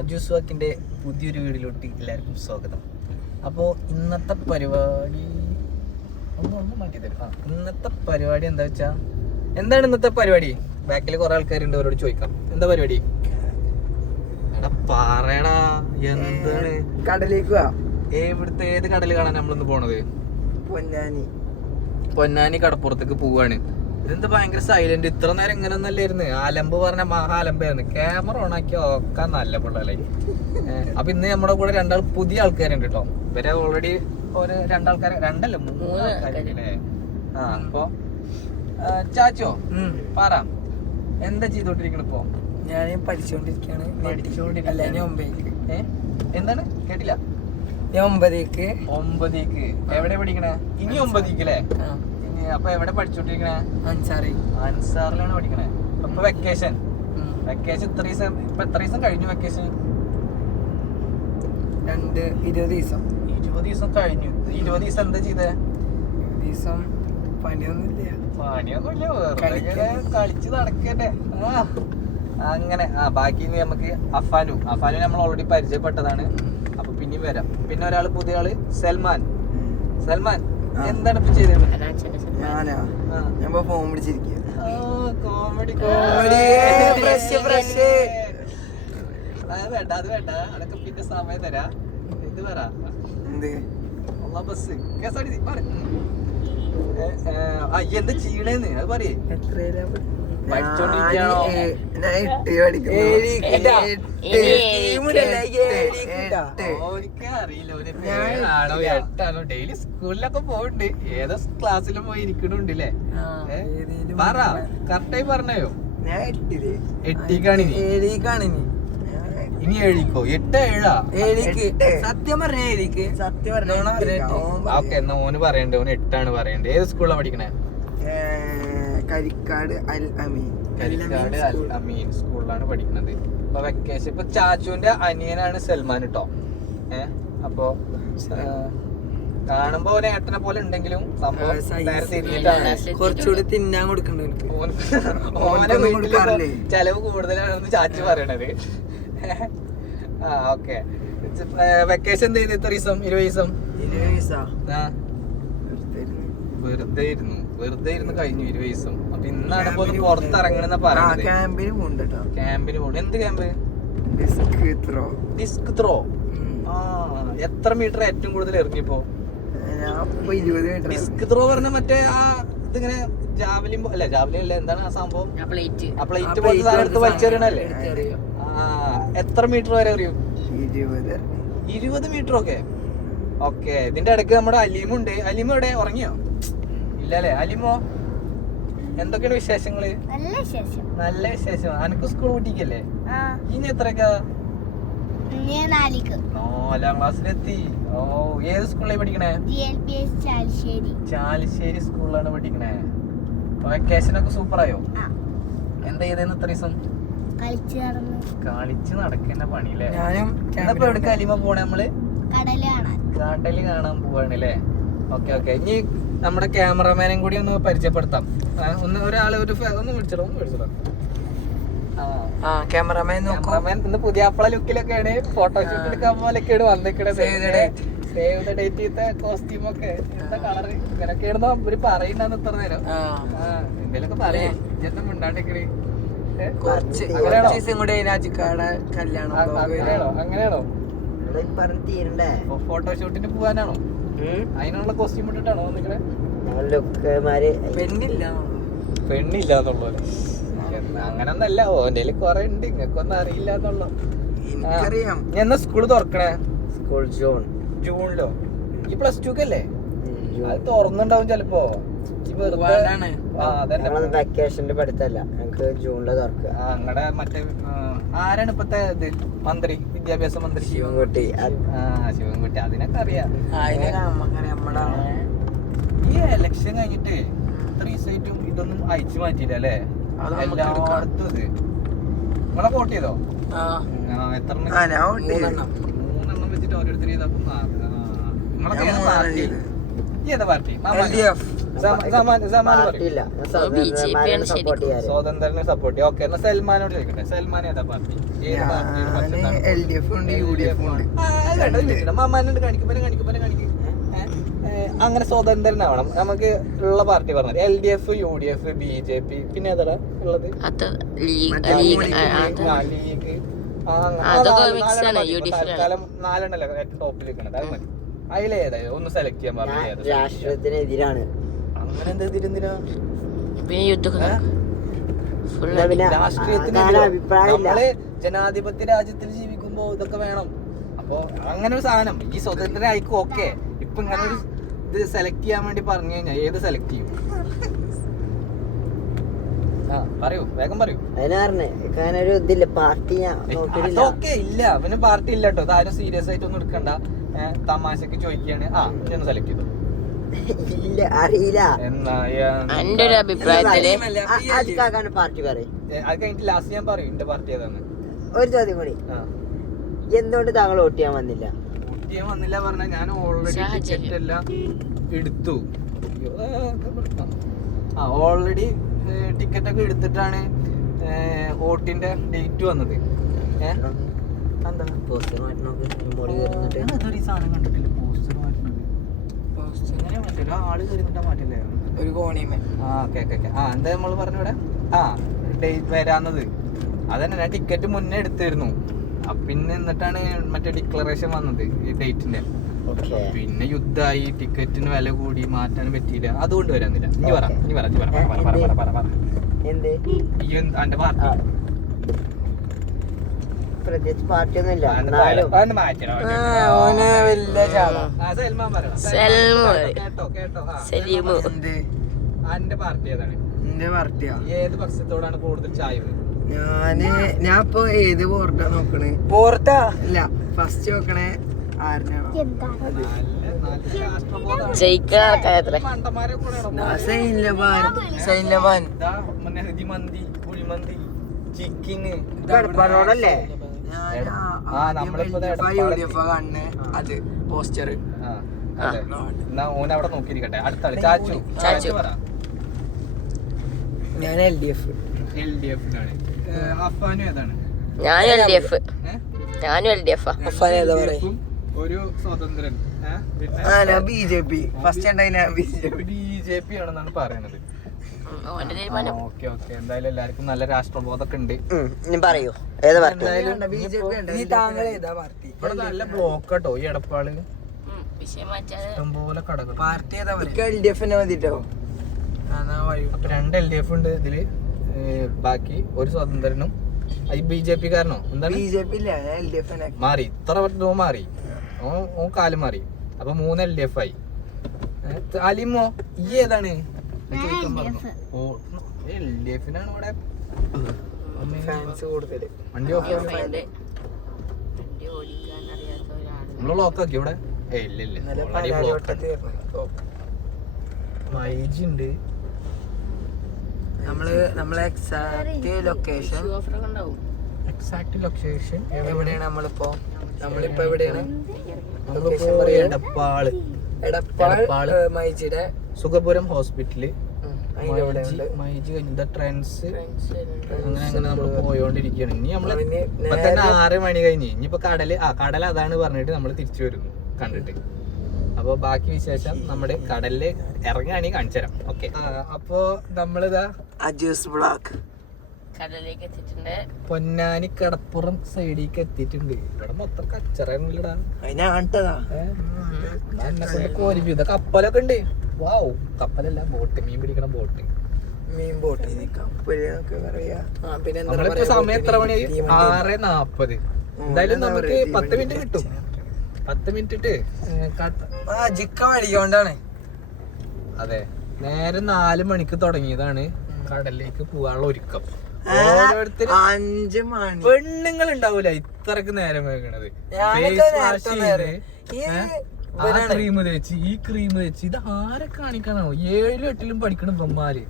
അജൂസ് വാക്കിൻ്റെ പുതിയൊരു വീഡിയോയിലോട്ട് എല്ലാവർക്കും സ്വാഗതം. അപ്പോൾ ഇന്നത്തെ പരിപാടി ഒന്ന് മാറ്റി തരും. ഇന്നത്തെ പരിപാടി എന്താ വെച്ചാൽ, എന്താണ് ഇന്നത്തെ പരിപാടി? ബാക്കിൽ കുറെ ആൾക്കാരുണ്ട്, അവരോട് ചോദിക്കാം. എന്താ പരിപാടി? എടാ പറയടാ, എന്താണ്? കടലേക്ക് പോവാ. ഇവിടുത്തെ ഏത് കടല് കാണാൻ നമ്മളിന്ന് പോണത്? പൊന്നാനി കടപ്പുറത്തേക്ക് പോവാണ്. ഇതെന്താ ഭയങ്കര സൈലന്റ്? ഇത്ര നേരം ഇങ്ങനെ ഒന്നല്ലായിരുന്നു. ആലമ്പ് പറഞ്ഞ മഹാലമ്പായിരുന്നു. ക്യാമറ ഓണാക്കി ഒക്കെ നല്ല പിള്ളേരെ. അപ്പൊ ഇന്ന് നമ്മുടെ കൂടെ രണ്ടാൾ പുതിയ ആൾക്കാരുണ്ട് കേട്ടോ. ഇവരെ ഓൾറെഡി ഒരു രണ്ടല്ല മൂന്ന് ആൾക്കാരല്ലേ. അപ്പൊ ചാച്ചോ പറ, എന്താ ചെയ്തോണ്ടിരിക്കണ ഇപ്പൊ? ഞാൻ പഠിച്ചോണ്ടിരിക്കാണ്. എന്താണ് കേട്ടില്ല? ഞാൻ ഒമ്പതേക്ക്. എവിടെ പഠിക്കണേ? ഇനി ഒമ്പതേക്കല്ലേ? അപ്പൊ എവിടെ പഠിച്ചോണ്ടിരിക്കണേ? അൻസാറിലാണ് പഠിക്കണേ. ഇപ്പൊ വെക്കേഷൻ എത്ര ദിവസം കഴിഞ്ഞു? വെക്കേഷൻ 20 ദിവസം. 20 ദിവസം കഴിഞ്ഞു. 20 ദിവസം എന്താ ചെയ്തേ? പണിയൊന്നുമില്ല, വെറുതെ കളിച്ച് നടക്കന്നെ. അങ്ങനെ ബാക്കി നമുക്ക് അഫാനു നമ്മൾ ഓൾറെഡി പരിചയപ്പെട്ടതാണ്. അപ്പൊ പിന്നെയും വരാം. പിന്നെ ഒരാള് പുതിയ ആള് സൽമാൻ. എന്താണ് ഇപ്പൊ ചെയ്തത്? ഞാൻ ഫോൺ പിടിച്ചിരിക്കുക. അത് വേണ്ട, അതൊക്കെ പിന്നെ സമയം തരാ. ഇത് പറ, ബസ് എന്താ ചെയ്യണേന്ന് അത് പറയേ. പഠിച്ചോണ്ടിരിക്കണോ? അറിയില്ല, 8ആണോ? ഡെയിലി സ്കൂളിലൊക്കെ പോയിണ്ട്. ഏതോ ക്ലാസ്സിലും പോയി ഇരിക്കണുണ്ടല്ലേ? പറ, കറക്റ്റായി പറഞ്ഞയോ? എട്ടിക്കാണിനി. ഇനി 7ക്കോ? 8 7 സത്യം പറഞ്ഞ 7ക്ക്. ഓക്കെ, എന്നാ ഓന് പറയണ്ടേ. ഓന് 8ആണ് പറയണ്ടേ. ഏത് സ്കൂളിലാണ് പഠിക്കണേ? കരിക്കാട് അൽ അമീൻ സ്കൂളിലാണ് പഠിക്കുന്നത്. ഇപ്പൊ വെക്കേഷൻ. ഇപ്പൊ ചാച്ചുവിന്റെ അനിയനാണ് സൽമാൻ കേട്ടോ. അപ്പൊ കാണുമ്പോ ഒരു ഏട്ടനെ പോലെ ഉണ്ടെങ്കിലും സംഭവം നേരെ തിരിഞ്ഞിട്ടാണ്. കുറച്ചുകൂടി തിന്നാൻ കൊടുക്കണ്ട. ഓനെ വീട്ടില് ചെലവ് കൂടുതലാണെന്ന് ചാച്ചു പറയണത്. ഓക്കെ, വെക്കേഷൻ എന്ത് ചെയ്ത്? എത്ര ദിവസം? 20 ദിവസം. വെറുതെ ഇരുന്ന് കഴിഞ്ഞു 20 ദിവസം. അപ്പൊ ഇന്നാണ് ഇപ്പൊ പുറത്തിറങ്ങണെന്നാ പറയുന്നത്. ക്യാമ്പിന് പോകണം. എന്ത് ക്യാമ്പ്? Disc throw. എത്ര മീറ്റർ ഏറ്റവും കൂടുതൽ എറിഞ്ഞിപ്പോ? 20 ഡിസ്ക് ത്രോ പറഞ്ഞ മറ്റേ ഇതിങ്ങനെ ജാവലിൻ അല്ല, എന്താണ് ആ സംഭവം? ആ പ്ലേറ്റ് പോലത്തെ സാധനം എടുത്ത് വലിച്ചെറിയണല്ലേ? എത്ര മീറ്റർ വരെ എറിയും? 20 മീറ്റർ ഒക്കെ. ഓക്കെ, ഇതിന്റെ ഇടയ്ക്ക് നമ്മുടെ അലീമുണ്ട്. അലീമ എവിടെ? ഉറങ്ങിയോ? ഇല്ലല്ലേ? അലിമോ, എന്തൊക്കെയാണ് വിശേഷങ്ങള്? നല്ല വിശേഷം. അനക്ക് സ്കൂൾ കുട്ടിക്കല്ലേ? ഇനി എത്രക്കാ? 4ാം ക്ലാസ്സിലെത്തി. ഓ, ഏത് സ്കൂളിലാണ് പഠിക്കണേ? ചാലിശ്ശേരി സ്കൂളിലാണ് പഠിക്കണേ. വെക്കേഷൻ ഒക്കെ സൂപ്പറായോ? എന്താ ചെയ്തെന്ന്? ഇത്ര ദിവസം കളിച്ച് നടക്കുന്ന പണിയില്ലേ? ഇപ്പൊ എവിടേക്ക് അലിമ പോണേ? നമ്മള് കടല് കാണാൻ പോവാണല്ലേ? ഓക്കെ. ഇനി നമ്മുടെ ക്യാമറമാനും കൂടി ഒന്ന് പരിചയപ്പെടുത്താം. ഒരാള് ഒന്ന് വിളിച്ചോ. ക്യാമറമാൻ ഇന്ന് പുതിയ അപ്പള ലുക്കിലൊക്കെയാണ്. ഫോട്ടോഷൂട്ട് എടുക്കാൻ പോലെയൊക്കെയാണ് വന്നിക്കണത്. സേവ് ദ ഡേറ്റ് കോസ്റ്റ്യൂം ഒക്കെ എന്താ കളറ് ഇങ്ങനൊക്കെയാണെന്നോ ഇവര് പറയുന്ന ഇത്ര നേരം. എന്തേലൊക്കെ പറയേ. എന്താ മിണ്ടാണ്ടിക്കണേ? അങ്ങനെയാണോ? ഫോട്ടോഷൂട്ടിന് പോവാനാണോ? അതിനുള്ള കോസ്റ്റ്യൂം ഇട്ടിട്ടാണോ വന്നിക്കണേ? പെണ്ണില്ലാന്നുള്ളൂ. അങ്ങനൊന്നല്ല, ഓന്റെ കൊറേ ഉണ്ട്, ഇങ്ങക്കൊന്നും അറിയില്ല എന്നുള്ളു. എന്നാ സ്കൂള് തുറക്കണേ? സ്കൂൾ ജൂണിലോ? ഈ +2 അല്ലേ? അത് തുറന്നുണ്ടാവും ചെലപ്പോ. വെക്കേഷന്റെ പഠിത്തല്ല, ഞങ്ങക്ക് ജൂണില് തുറക്കുക. അങ്ങടെ മറ്റേ ആരാണ് ഇപ്പത്തെ മന്ത്രി, വിദ്യാഭ്യാസ മന്ത്രി? ശിവൻകുട്ടി. ശിവൻകുട്ടി, അതിനൊക്കെ അറിയാം. ഈ എലക്ഷൻ കഴിഞ്ഞിട്ട് ഇത്ര ദിവസമായിട്ടും ഇതൊന്നും അയച്ചു മാറ്റിയില്ല അല്ലേ? എല്ലായിടത്തും ഇത്. നിങ്ങളെ വോട്ട് ചെയ്തോ? എത്ര? 3 വെച്ചിട്ട് ഓരോരുത്തർ ചെയ്തപ്പോ. നിങ്ങളൊക്കെ ഈ ഏതാ പാർട്ടി? പാർട്ടിയില്ല സപ്പോർട്ട് ചെയ്യാറ്. സ്വതന്ത്രനെ സപ്പോർട്ട് ചെയ്യാം. ഓക്കെ, എന്നാ സൽമാനോട് ചോദിക്കട്ടെ. സൽമാൻ ഏതാ പാർട്ടി? ഏത് പാർട്ടിയുടെ LDF ഉണ്ട് UDF ഉണ്ട്. മാമാനോട് കാണിക്കും. അങ്ങനെ സ്വതന്ത്രനാവണം. നമുക്ക് ഉള്ള പാർട്ടി പറഞ്ഞത് LDF, UDF, BJP, പിന്നെ ഏതാ ഉള്ളത്? ലീഗ്. തൽക്കാലം 4 എണ്ണല്ലേ ഏറ്റവും ടോപ്പിൽ നിൽക്കണത്. അത് മതി. അതിലേതാ ഒന്ന് സെലക്ട് ചെയ്യാൻ പറഞ്ഞു. രാഷ്ട്രീയത്തിനെതിരാണ്. അങ്ങനെ എന്താ എന്തിനാ രാഷ്ട്രീയത്തിന് നമ്മള് ജനാധിപത്യ രാജ്യത്തിൽ ജീവിക്കുമ്പോ ഇതൊക്കെ വേണം. അപ്പൊ അങ്ങനെ ഒരു സാധനം ഈ സ്വതന്ത്രരായിക്കും. ഓക്കെ, ഇപ്പൊ ഇങ്ങനെ ഒരു ഇത് സെലക്ട് ചെയ്യാൻ വേണ്ടി പറഞ്ഞു കഴിഞ്ഞാൽ ഏത് സെലക്ട് ചെയ്യും? പറയൂ, വേഗം പറയൂ. അതിനൊരു ഇതില്ല പാർട്ടി. ഓക്കെ, ഇല്ല അവന് പാർട്ടി ഇല്ല കേട്ടോ. അതാരും സീരിയസ് ആയിട്ടൊന്നും എടുക്കണ്ട. തമാശക്ക് ചോദിക്കുകയാണ്. ഞാൻ സെലക്ട് ചെയ്തു. ഇല്ല, അറിയില്ല. എന്റെ ഒരു അഭിപ്രായത്തില് പാർട്ടി പറയും. അത് കഴിഞ്ഞിട്ട് ലാസ്റ്റ് ഞാൻ പറയും എന്റെ പാർട്ടി ഏതാണ്. ഒരു ചോദ്യം കൂടി, എന്തുകൊണ്ട് താങ്കൾ വോട്ട് ചെയ്യാൻ വന്നില്ല? വോട്ട് ചെയ്യാൻ വന്നില്ല പറഞ്ഞാൽ ഞാൻ ഓൾറെഡി ടിക്കറ്റ് എല്ലാം എടുത്തു. ഓൾറെഡി ടിക്കറ്റ് ഒക്കെ എടുത്തിട്ടാണ് വോട്ടിന്റെ ഡേറ്റ് വന്നത്. ആള് കയറിട്ടാ മാറ്റില്ലേ ഒരു കോണിമേ. എന്താ നമ്മള് പറഞ്ഞൂടെ ഡേറ്റ് വരാന്നത്. അതന്നെ ഞാൻ ടിക്കറ്റ് മുന്നേ എടുത്തിരുന്നു. പിന്നെ എന്നിട്ടാണ് മറ്റേ ഡിക്ലറേഷൻ വന്നത് ഈ ഡേറ്റിന്റെ. പിന്നെ യുദ്ധമായി, ടിക്കറ്റിന് വില കൂടി, മാറ്റാൻ പറ്റിയില്ല. അതുകൊണ്ട് വരാന്നില്ല. ഇനി പറ എന്റെ പാർട്ടി. പ്രത്യേകിച്ച് പാർട്ടിയൊന്നുമില്ല. എന്റെ പാർട്ടി ഏതാണ്? എന്റെ പാർട്ടിയാ. ഏത് പക്ഷത്തോടാണ് കൂടുതൽ ചായ്വ്? ഞാൻ ഇപ്പൊ ഏത് പോർട്ടാ നോക്കണേ? പോർട്ടാ ഇല്ല, ഫസ്റ്റ് നോക്കണേ ആരിനാണോ? ല്ലേ അത് പോസ്റ്റർ. ഓനവിടെ നോക്കിയിരിക്കട്ടെ. അടുത്ത ആള് ചാച്ചു പറ. ഞാൻ LDF. LDF-ലാണ്. അഫാനും ഏതാണ്? ഞാനും LDF. ഒരു സ്വതന്ത്രൻ. BJP ഫസ്റ്റ് BJP ആണെന്നാണ് പറയണത്. ഓക്കെ, എന്തായാലും എല്ലാവർക്കും നല്ല രാഷ്ട്രബോധമൊക്കെ ഉണ്ട്. പറയൂ, ഇവിടെ നല്ല ബ്ലോക്ക് കേട്ടോ ഈ എടപ്പാള്. ഇഷ്ടംപോലെ കടകൾ. Party LDF മതിട്ടോ. അപ്പൊ 2 LDF ഉണ്ട് ഇതില്. ബാക്കി ഒരു സ്വതന്ത്രനും BJP കാരനോ എന്താണ്? BJP മാറി, ഇത്ര പെട്ടെന്ന് മാറി. ഓ കാലം മാറി. അപ്പൊ 3 LDF ആയി. അലിമോ ഈ ഏതാണ്? LDF-നാണ് ഇവിടെ ഫാൻസ് കൂടുതൽ. വണ്ടി ഓഫ് നമ്മള് ബ്ലോക്ക് ആക്കി ഇവിടെ. മൈജി ഉണ്ട്. നമ്മളെ എക്സാക്ട് ലൊക്കേഷൻ എവിടെയാണ്? നമ്മളിപ്പോ എവിടെയാണ്? എടപ്പാൾ മൈജിയുടെ സുഖപുരം ഹോസ്പിറ്റല്. മൈജി കഴിഞ്ഞ ട്രെൻഡ്സ്. അങ്ങനെ നമ്മൾ പോയോണ്ടിരിക്കുകയാണ്. ഇനി നമ്മള് ഇപ്പൊ തന്നെ 6 മണി കഴിഞ്ഞ്. ഇനിയിപ്പോ കടൽ അതാണ് പറഞ്ഞിട്ട് നമ്മൾ തിരിച്ചു വരുന്നു കണ്ടിട്ട്. അപ്പൊ ബാക്കി വിശേഷം നമ്മുടെ കടലില് ഇറങ്ങുകയാണെങ്കിൽ കാണിച്ചു തരാം. ഓക്കെ, അപ്പൊ നമ്മളിതാ കടലിലേക്ക് എത്തിയിട്ടുണ്ട്. പൊന്നാനി കടപ്പുറം സൈഡിലേക്ക് എത്തിയിട്ടുണ്ട്. ഇവിടെ മൊത്തം കച്ചറയിടാ. കോരിപ്പി ഇതാ കപ്പലൊക്കെ ഉണ്ട്. വാവ്, കപ്പലല്ല, ബോട്ട്, മീൻ പിടിക്കണ ബോട്ട്. നമ്മളിപ്പോ സമയം എത്ര മണിയായി? 6:40. എന്തായാലും നമുക്ക് 10 മിനിറ്റ് കിട്ടും. 10 മിനിറ്റ് ജിക്ക വഴികൊണ്ടാണ്. അതെ, നേരെ 4 മണിക്ക് തുടങ്ങിയതാണ് കടലിലേക്ക് പോകാനുള്ള ഒരുക്കം. ഓരോരുത്തരും 5 മണി. പെണ്ണുങ്ങൾ ഉണ്ടാവൂല ഇത്രക്ക് നേരം വേകണത്. ക്രീം തേച്ച് ഈ ക്രീം തേച്ച് ഇത് ആരെ കാണിക്കാനോ? 7ലും 8ലും പഠിക്കണം ബ്രഹ്മാല്.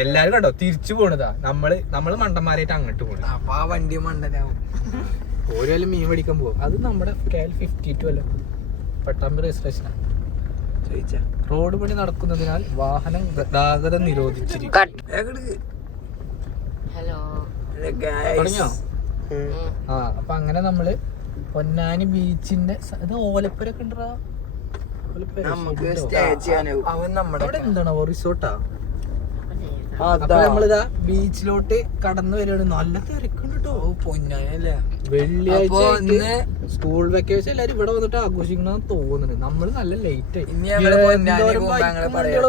എല്ലാരും കണ്ടോ തിരിച്ചു പോണതാ. നമ്മള് മണ്ടന്മാരായിട്ട് അങ്ങോട്ട് പോണത്. അപ്പൊ ആ വണ്ടി മണ്ടനാവും. ഓരോ വല്ല മീൻ പിടിക്കാൻ പോകും. അത് നമ്മുടെ KL52 അല്ല, പട്ടാമ്പി രജിസ്ട്രേഷനാണ്. ചോദിച്ചാ റോഡ് പണി നടക്കുന്നതിനാൽ വാഹനം ഗതാഗതം നിരോധിച്ചിരിക്കും. ഹലോ. തുടങ്ങിയോ? ആ അപ്പൊ അങ്ങനെ നമ്മള് പൊന്നാനി ബീച്ചിന്റെ ഇത് ഓലപ്പുരൊക്കെ ഉണ്ടോ? നമുക്ക് സ്റ്റേ ചെയ്യാനാവും. അവൻ നമ്മുടെ എന്താണ് റിസോർട്ടാ? അപ്പൊ നമ്മളിതാ ബീച്ചിലോട്ട് കടന്നു വരികയാണ്. നല്ല തിരക്കുണ്ട് കേട്ടോ. പൊന്നാനല്ലേ വെള്ളിയാഴ്ച സ്കൂൾ വെക്കേഷൻ എല്ലാരും ഇവിടെ വന്നിട്ട് ആഘോഷിക്കണമെന്ന് തോന്നുന്നു. നമ്മള് നല്ല ലേറ്റ് ആയി.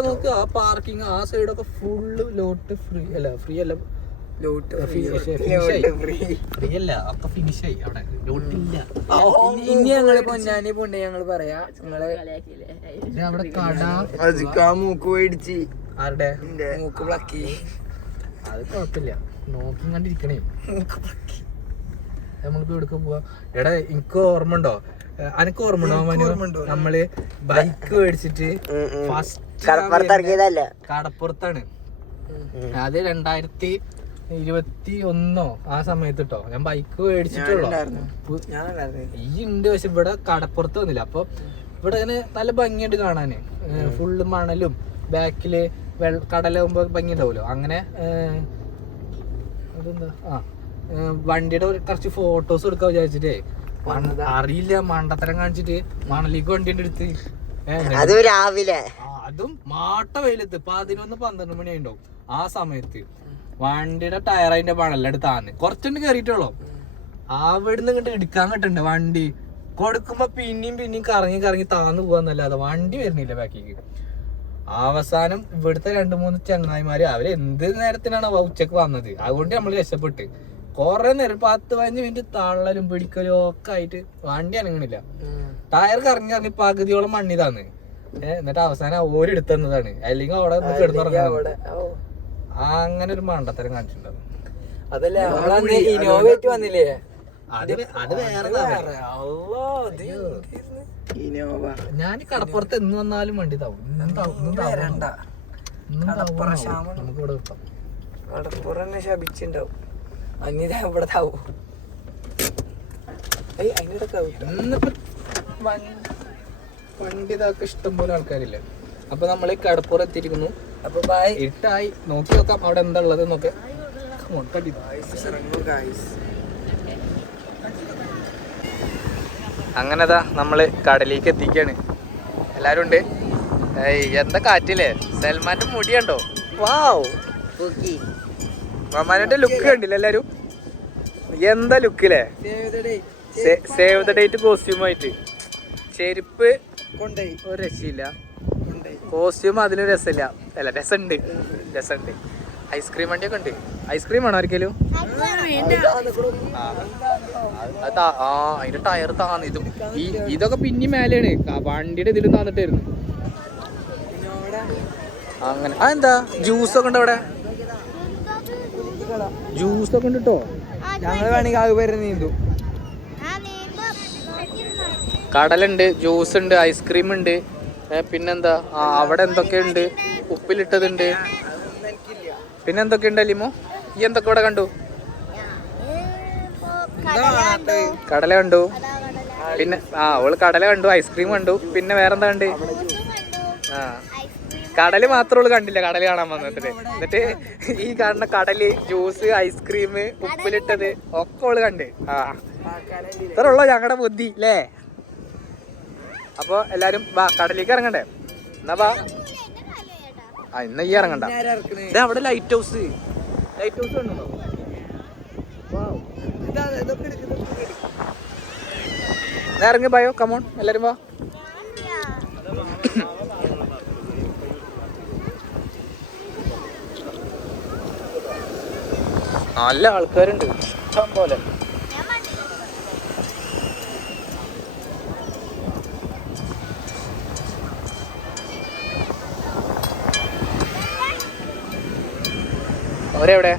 നോക്ക് ആ പാർക്കിംഗ് ആ സൈഡൊക്കെ ഫുള്ള് ലോട്ട് ഫ്രീ അല്ല, ഫ്രീ അല്ല, ഫ്രീ അല്ല, ഒക്കെ ഫിനിഷ് ആയി. അവിടെ ലോട്ടില്ല. ഇനി ഞങ്ങള് പൊന്നാനി പോണ്ടേ ഞങ്ങള് പറയാ. നിങ്ങള് അവിടെ കട മൂക്ക് മേടിച്ച് ആരുടെ മൂക്ക് പ്ലക്കി. അത് കുഴപ്പമില്ല, നോക്കി കണ്ടിരിക്കണേ. നമ്മളിപ്പോ എവിടേക്ക് പോവാ? എടാ എനിക്ക് ഓർമ്മ ഉണ്ടോ? അനക്ക് ഓർമ്മ ഉണ്ടോ? നമ്മള് ബൈക്ക് മേടിച്ചിട്ട് ഫസ്റ്റ് കടപ്പുറത്താണ്. അത് 2021 ആ സമയത്ത് കേട്ടോ. ഞാൻ ബൈക്ക് മേടിച്ചിട്ടുള്ളൂ. ഈ ഉണ്ട്, പക്ഷെ ഇവിടെ കടപ്പുറത്ത് വന്നില്ല. അപ്പൊ ഇവിടെ ഇങ്ങനെ നല്ല ഭംഗിയുണ്ട് കാണാന്. ഫുള്ള് മണലും ബാക്കില് കടലാകുമ്പോ ഭംഗി ഉണ്ടാവുമല്ലോ. അങ്ങനെ അതെന്താ വണ്ടിയുടെ കുറച്ച് ഫോട്ടോസ് എടുക്കാൻ വിചാരിച്ചിട്ടേ അറിയില്ല, മണ്ടത്തരം കാണിച്ചിട്ട് മണലിക്ക് വണ്ടിന്റെ അടുത്ത് അതും മാട്ട വെയിലത്ത് 11-12 മണി ഉണ്ടാവും. ആ സമയത്ത് വണ്ടിയുടെ ടയർ അതിന്റെ മണലെടുത്താന്ന് കുറച്ചുകൊണ്ട് കയറിയിട്ടുള്ളൂ. അവിടുന്ന് ഇങ്ങോട്ട് എടുക്കാൻ കിട്ടണ്ട. വണ്ടി കൊടുക്കുമ്പോ പിന്നെയും കറങ്ങി താന്ന് പോവാന്നല്ലാതെ വണ്ടി വരുന്നില്ല ബാക്കിക്ക്. അവസാനം ഇവിടുത്തെ 2-3 ചങ്ങായിമാര് അവര് എന്ത് നേരത്തിനാണ് ഉച്ചക്ക് വന്നത്. അതുകൊണ്ട് നമ്മള് രക്ഷപ്പെട്ട് കൊറേ നേരം 10-15 മിനിറ്റ് തള്ളലും പിടിക്കലും ഒക്കെ ആയിട്ട് വണ്ടി അനങ്ങണില്ല. ടയർ കറങ്ങി പകുതിയോളം മണ്ണിതാന്ന്. എന്നിട്ട് അവസാനം ഓരെടുത്തതാണ്. അല്ലെങ്കിൽ അവിടെ കിടന്നുറങ്ങാ. അങ്ങനെ ഒരു മണ്ടത്തരം കാണിച്ചിട്ടുണ്ടാവും. അതല്ലേ ഇന്നോവേറ്റ് വന്നില്ലേ? ഞാൻ കടപ്പുറത്ത് എന്ന് വന്നാലും വണ്ടി താവും. കടപ്പുറന്നെ ശപിച്ചുണ്ടാവും. അന്യത ഇവിടെ താവും. വണ്ടി ഇതൊക്കെ ഇഷ്ടംപോലെ ആൾക്കാരില്ലേ. അപ്പൊ നമ്മള് കടപ്പുറം എത്തിയിരിക്കുന്നു. അപ്പൊ ഇരുട്ടായി. നോക്കി നോക്കാം അവിടെ എന്താ ഉള്ളത് എന്നൊക്കെ. അങ്ങനെതാ നമ്മള് കടലിലേക്ക് എത്തിക്കാണ്. എല്ലാരും ഉണ്ട്. എന്താ കാറ്റില്ലേ? സൽമാന്റെ മുടി കണ്ടോ? വാവ്, മമ്മാന്റെ ലുക്ക് കണ്ടില്ല എല്ലാരും? എന്താ ലുക്കില്ലേ? സേവ് ദ ഡേറ്റ് കോസ്റ്റ്യൂമായിട്ട്. ചെരുപ്പ് ഒരു രക്ഷയില്ല. കോസ്റ്റ്യൂം അതിലും രസമില്ല. അല്ല രസമുണ്ട്. ഐസ്ക്രീം വണ്ടിയൊക്കെ ഉണ്ട്. ഐസ്ക്രീം ആണോ ഒരിക്കലും? അതിന്റെ ടയർ താന്ന്. ഇതൊക്കെ പിന്നെ മേലെയാണ്. വണ്ടിയുടെ ഇതിലും താന്നിട്ടായിരുന്നു. അങ്ങനെ അതെന്താ ജ്യൂസൊക്കെ ഉണ്ട് അവിടെ? ജ്യൂസൊക്കെ ഉണ്ട് കേട്ടോ. ഞങ്ങള് വേണമെങ്കിൽ അത് പേര് നീന്തും. കടലുണ്ട്, ജ്യൂസ് ഉണ്ട്, ഐസ്ക്രീം ഉണ്ട്. പിന്നെന്താ അവിടെ എന്തൊക്കെയുണ്ട്? ഉപ്പിലിട്ടതുണ്ട്. പിന്നെന്തൊക്കെയുണ്ട് അലിമോ? ഈ എന്തൊക്കെ ഇവിടെ കണ്ടു? കടല കണ്ടു. പിന്നെ അവള് കടല കണ്ടു, ഐസ്ക്രീം കണ്ടു. പിന്നെ വേറെന്താ കണ്ട്? കടല് മാത്രമേ ഉള്ളു കണ്ടില്ല. കടല് കാണാൻ വന്നിട്ട്. എന്നിട്ട് ഈ കാണുന്ന കടല്, ജ്യൂസ്, ഐസ്ക്രീം, ഉപ്പിലിട്ടത് ഒക്കെ അവള് കണ്ട്. ഇത്ര ഉള്ളോ ഞങ്ങളുടെ ബുദ്ധി അല്ലേ? അപ്പൊ എല്ലാരും വാ, കടലിലേക്ക് ഇറങ്ങണ്ടേ? എന്നാ വാ. ഇന്ന് ഈ ഇറങ്ങണ്ട. അവിടെ ലൈറ്റ് ഹൗസ് കണ്ടോ? ഇറങ്ങി ബായോ, കമോൺ എല്ലാരും വാ. നല്ല ആൾക്കാരുണ്ട് ഇഷ്ടം പോലെ. അവരെവിടെ?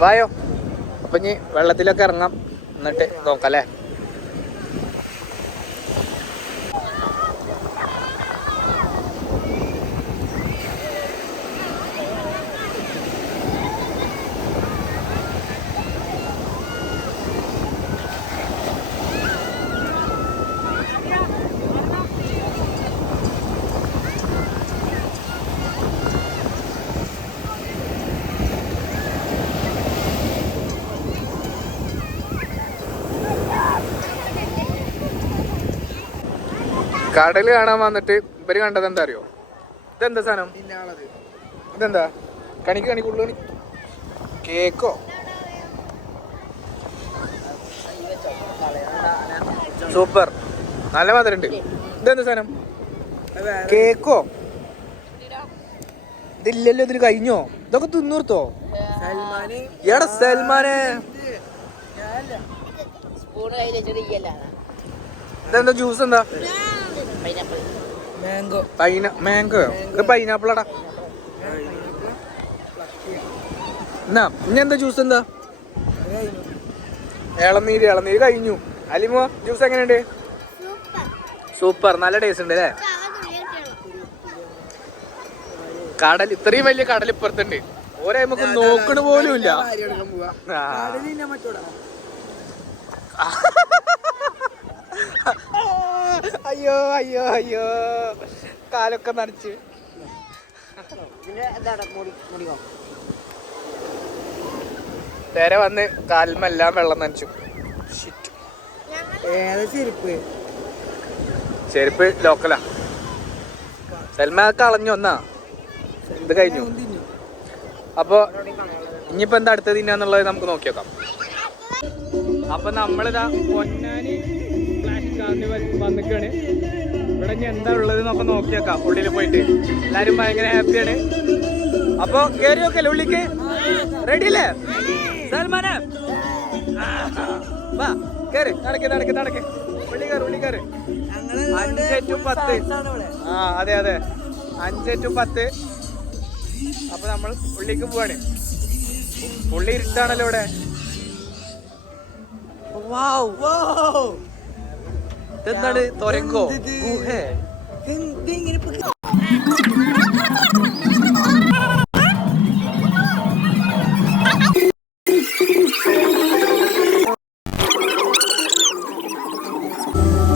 വായോ. അപ്പൊ ഇനി വെള്ളത്തിലൊക്കെ ഇറങ്ങാം, എന്നിട്ട് നോക്കാം അല്ലേ? കടല് കാണാൻ വന്നിട്ട് ഇവര് കണ്ടത് എന്താ അറിയോ? ഇതെന്താ സാധനം? ഇതെന്താ? കണിക്കുള്ളൂ. കേക്കോ? സൂപ്പർ, നല്ല മധുരണ്ട്. ഇതെന്താ സാധനം? കേക്കോ? ഇതില്ലല്ലോ, ഇതിന് കഴിഞ്ഞോ? ഇതൊക്കെ തിന്നൂർത്തോ? എടാ സൽമാനെ, ഇതെന്താ ജ്യൂസ്? എന്താ? മാംഗോ. ഇത് പൈനാപ്പിളടാ. എന്നാ ഇനി എന്താ ജ്യൂസ്? എന്താ? ഇളനീര് കഴിഞ്ഞു. അലിമോ, ജ്യൂസ് എങ്ങനെയുണ്ട്? സൂപ്പർ, നല്ല ടേസ്റ്റ് ഉണ്ട് അല്ലേ? കടൽ, ഇത്രയും വലിയ കടൽ ഇപ്പുറത്തുണ്ട്. ഓരോ നമുക്ക് നോക്കണ പോലും ഇല്ല. അയ്യോ കാലൊക്കെ നനച്ച്. നേരെ വന്ന് കാൽമെല്ലാം വെള്ളം നനച്ചു. ചെരുപ്പ് ലോക്കലാ. സൽമാ കളഞ്ഞു വന്നാ, ഇത് കഴിഞ്ഞു. അപ്പൊ ഇനിയിപ്പോ എന്താ അടുത്തത് തിന്നാന്നുള്ളത് നമുക്ക് നോക്കി നോക്കാം. അപ്പൊ നമ്മളിതാ പൊന്നാനി വന്നിക്കാണ്. ഇവിടെ ഇനി എന്താ ഉള്ളത് എന്നൊക്കെ നോക്കി നോക്കാം. ഉള്ളിൽ പോയിട്ട് എല്ലാരും ഭയങ്കര ഹാപ്പിയാണ്. അപ്പൊ കേറി നോക്കല്ലേ ഉള്ളിക്ക്? റെഡി അല്ലേ സൽമാനെ? വാ കേറി, നടക്ക്. ഉള്ളി കയറി. 5 to 10. ആ അതെ 5 to 10. അപ്പൊ നമ്മൾ ഉള്ളിക്ക് പോവാണ്. ഉള്ളി ഇരുട്ടാണല്ലോ ഇവിടെ. ഇതെന്താണ്? തൊരങ്കോ?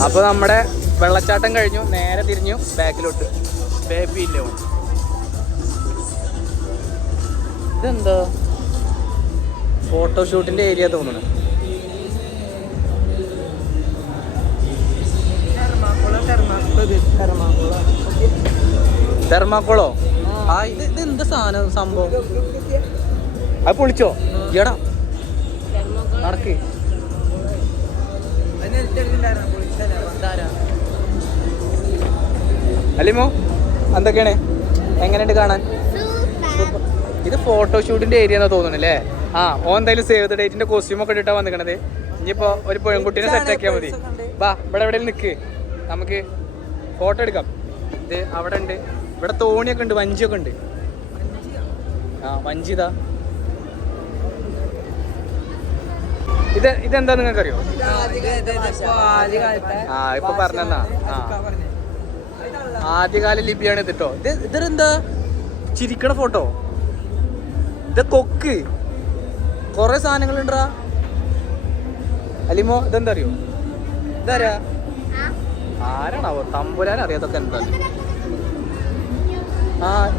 അപ്പൊ നമ്മുടെ വെള്ളച്ചാട്ടം കഴിഞ്ഞു. നേരെ തിരിഞ്ഞു ബാക്കിലോട്ട്. ബേബി ഇല്ലേ? ഇതെന്താ? ഫോട്ടോഷൂട്ടിന്റെ ഏരിയ തോന്നുന്നു. തെർമാക്കോളോ? ആ ഇത് എന്താ സാധനം? സംഭവം അത് പൊളിച്ചോ? എടാ നടക്ക്. അലിമോ, എന്തൊക്കെയാണ്? എങ്ങനെയുണ്ട് കാണാൻ? ഇത് ഫോട്ടോഷൂട്ടിന്റെ ഏരിയ എന്നാ തോന്നുന്നല്ലേ? എന്തായാലും സേവ് ദ ഡേറ്റിന്റെ കോസ്റ്റ്യൂം ഒക്കെ ഇട്ടാ വന്നിക്കണത്. ഇനിയിപ്പോ ഒരു പെൺകുട്ടീനെ സെറ്റ് ആക്കിയാൽ മതി. വാ, ഇവിടെ എവിടെയും നിൽക്ക്, നമുക്ക് ഫോട്ടോ എടുക്കാം. ഇത് അവിടെ ഉണ്ട്. ഇവിടെ തോണിയൊക്കെ ഉണ്ട്, വഞ്ചിയൊക്കെ ഉണ്ട്. വഞ്ചി ഇതാ. ഇതെന്താ നിങ്ങൾക്കറിയോ? ഇപ്പൊ പറഞ്ഞാ ആദ്യകാല ലിപിയാണ് ഇതിട്ടോ. ഇതെന്താ ചിരിക്കണ ഫോട്ടോ? ഇത് കൊക്ക്. കൊറേ സാധനങ്ങളുണ്ടാ. അലിമോ, ഇതെന്താ അറിയോ? ഇതാരാ? ആരാണാവോ? തമ്പുരാൻ അറിയാതൊക്കെ എന്താ?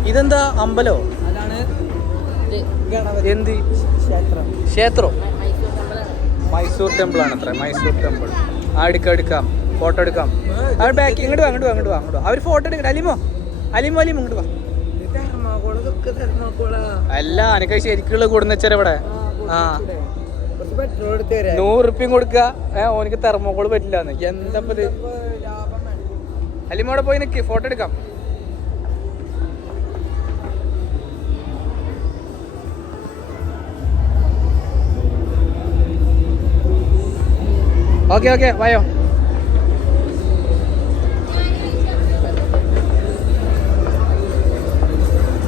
ഇതെന്താ? അമ്പലോ? എന്ത് ക്ഷേത്രോ? മൈസൂർ ടെമ്പിൾ ആണ് അത്ര. മൈസൂർ ടെമ്പിൾ. എടുക്കാം, ഫോട്ടോ എടുക്കാം. അവർ ബാക്ക് ഇങ്ങോട്ട് വാ. അവർ ഫോട്ടോ എടുക്കട്ടെ. അലിമോ ഇങ്ങോട്ട് വാ. അല്ല, എനിക്ക് ശരിക്കുള്ള കൂടുന്ന വെച്ചാൽ ഇവിടെ 100 റുപ്യം കൊടുക്ക. ഓനിക്ക് തെർമോക്കോൾ പറ്റില്ലാന്ന്. എന്താ ഇത്? അലിമോടെ പോയി നിക്ക്, ഫോട്ടോ എടുക്കാം. ഓക്കെ വായോ.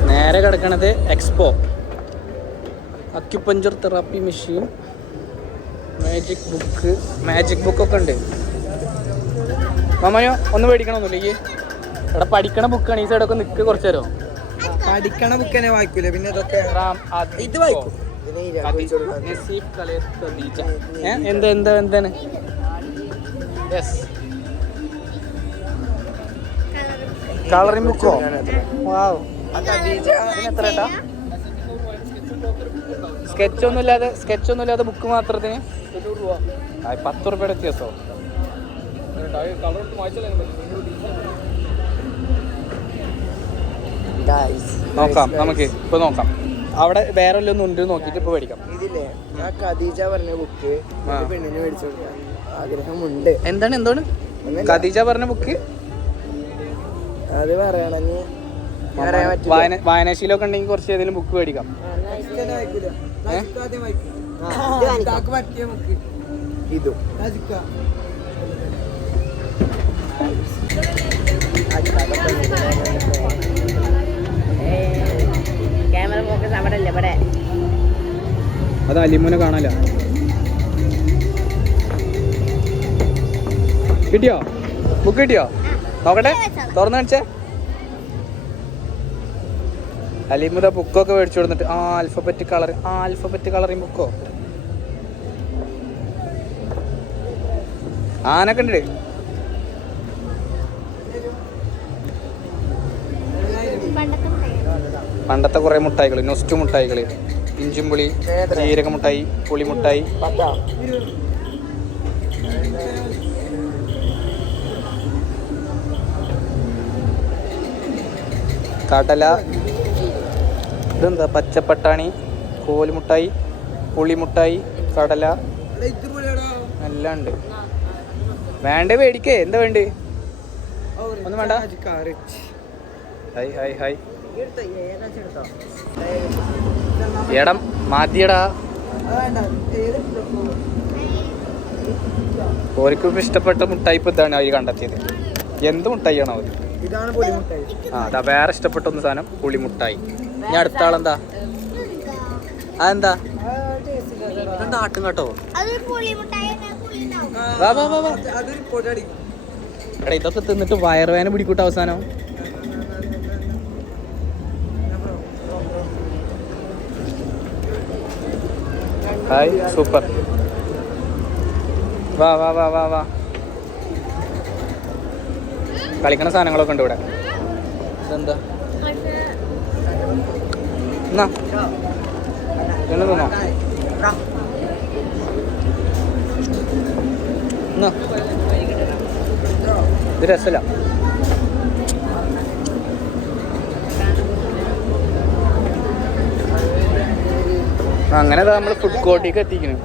നേരെ കിടക്കണത് expo. Acupuncture therapy machine, magic ബുക്കൊക്കെ ഉണ്ട്. മാമനോ ഒന്ന് മേടിക്കണമെന്നില്ല? ഈ ഇവിടെ പഠിക്കണ ബുക്കാണ്. ഈ സൈഡൊക്കെ നിൽക്ക് കുറച്ച് നേരം. പഠിക്കണ ബുക്ക് തന്നെ വായിക്കൂല, പിന്നെ ഇതൊക്കെ ഇത് വായിക്കും. എന്താണ്? കളറിംഗ് ബുക്കോ? എത്ര? സ്കെച്ചൊന്നുമില്ലാതെ ബുക്ക് മാത്രത്തിന് 10 രൂപയുടെ വ്യത്യാസമോ? നോക്കാം നമുക്ക് ഇപ്പൊ നോക്കാം. അവിടെ വേറെ വല്ലതും ഉണ്ട് നോക്കിട്ട് ഇപ്പൊ മേടിക്കാം. ഇതില്ലേ ആ ഖദീജ പറഞ്ഞ ബുക്ക് പെണ്ണിന് മേടിച്ചു കൊടുക്കാൻ ആഗ്രഹമുണ്ട്. എന്താണ് ഖദീജ പറഞ്ഞ ബുക്ക്? അത് പറയണെങ്കിൽ വായനാശീലമൊക്കെ ഉണ്ടെങ്കിൽ കുറച്ച് ഏതെങ്കിലും ബുക്ക് മേടിക്കാം. ഇതും ക്യാമറ ഫോക്കസ് അവിടെ അല്ലേ ഇവിടെ. അത് അലിമുനെ കാണാല. കിട്ടിയോ? ബുക്ക് കിട്ടിയോ? നോക്കട്ടെ, തുറന്നു കാണിച്ചേ. അലിമുത ബുക്കൊക്കെ മേടിച്ചു കൊടുത്തിട്ട് ആൽഫബറ്റ് കളറിങ് ബുക്കോ ആനൊക്കെ ഉണ്ട്. പണ്ടത്തെ കുറെ മുട്ടായികൾ, നൊസ്റ്റു മുട്ടായികൾ, ഇഞ്ചുംപുളി, ജീരക മുട്ടായി, പുളിമുട്ടായി. കടല, ഇതെന്താ പച്ചപ്പട്ടാണി, കോലുമുട്ടായി, പുളിമുട്ടായി, കടല എല്ലാം ഉണ്ട്. വേണ്ടേ മേടിക്കേ? എന്താ വേണ്ടേ? ഒന്നും വേണ്ട. ഹായ് എടം മാറ്റിയടാ. ഓർക്കും ഇഷ്ടപ്പെട്ട മുട്ടായി ഇപ്പൊ ഇതാണ് അവര് കണ്ടെത്തിയത്. എന്ത് മുട്ടായിയാണോ അവര്? അതാ വേറെ ഇഷ്ടപ്പെട്ട ഒന്ന് സാധനം പുളിമുട്ടായി. ഞാൻ അടുത്ത ആളെന്താ? അതെന്താ? ആട്ടും കേട്ടോ. എടാ ഇതൊക്കെ തിന്നിട്ട് വയറുവേന പിടിക്കൂട്ട അവസാനം. Hi super. വാ കളിക്കണ സാധനങ്ങളൊക്കെ ഉണ്ട് ഇവിടെ. ഇതെന്താ? എന്നാ തിന്നോ? ഇത് രസമില്ല. അങ്ങനെ നമ്മൾ ഫുഡ് കോർട്ടിലേക്ക് എത്തിക്കുന്നു.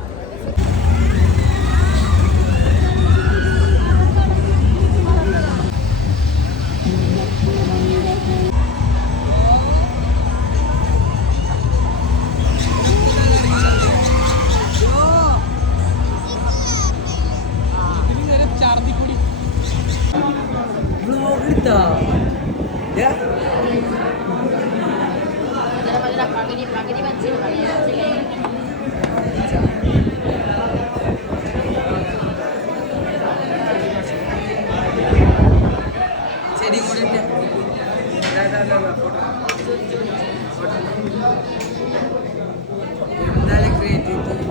ഇന്നലെ ക്രിയേറ്റിവിറ്റി